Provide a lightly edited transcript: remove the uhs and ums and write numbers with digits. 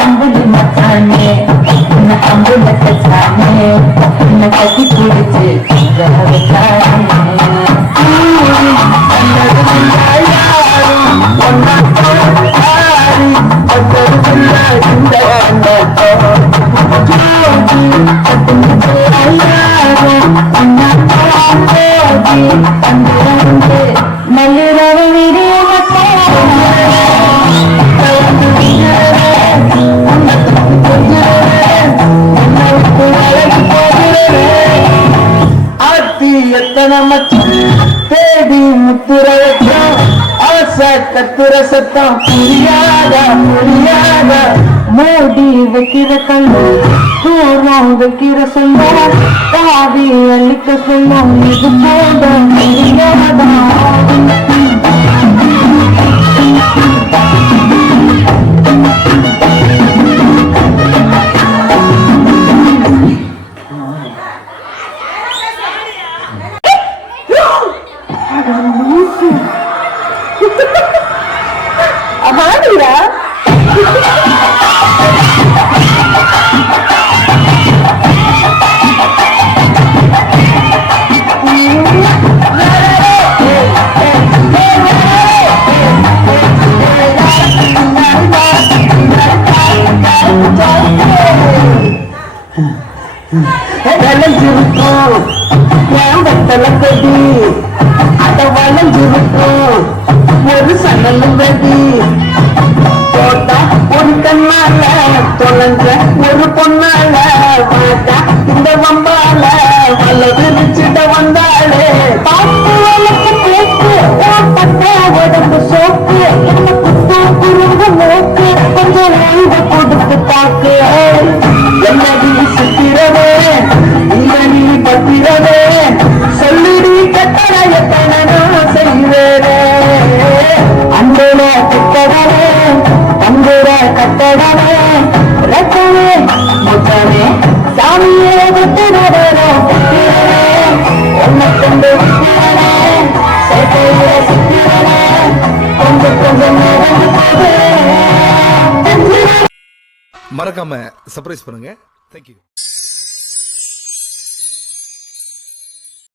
அம்புலி மச்சானே அம்புல கச்சானே உன்னை கட்டி பிடிச்சு தேடி முத்துரையத்தான் ஆசை கத்துற சத்தம் புரியாத புரியாத மூடி வைக்கிற கண்ணு தூரம் வைக்கிற சொந்தம் பாதி அழிக்க சொல்லும் இது போத புரியாதா வளைஞ்சிருக்கும் கடி அத வளைஞ்சிருக்கும் ஒரு சன்னலும் கடி போட்டா ஒரு கண்ணால தொலைஞ்ச ஒரு பொண்ணால வாட்டா இந்த வம்பால வலது நிச்சிட வந்தாளே பாட்டு வளர்த்து போக்கு பட்ட உடம்பு சோக்கு என்ன குத்து குறுங்க நோக்கு கொஞ்சம் ஓய்வு கொடுத்து பாக்கு என்னடி சுத்திரவே நீ பத்திரவே சொல்லிடி கட்டண எத்தனை நான் செய்வேனே அன்புல கட்டடவே அன்புல கட்டடவே ரத்தமே முத்தமே சாமியே விட்டுடவே உன்னை கொண்டு விட்டுடவே சேட்டையில சுத்திடவே கொஞ்சம் கொஞ்சம் மறக்காம சர்ப்ரைஸ் பண்ணுங்க. தேங்க்யூ.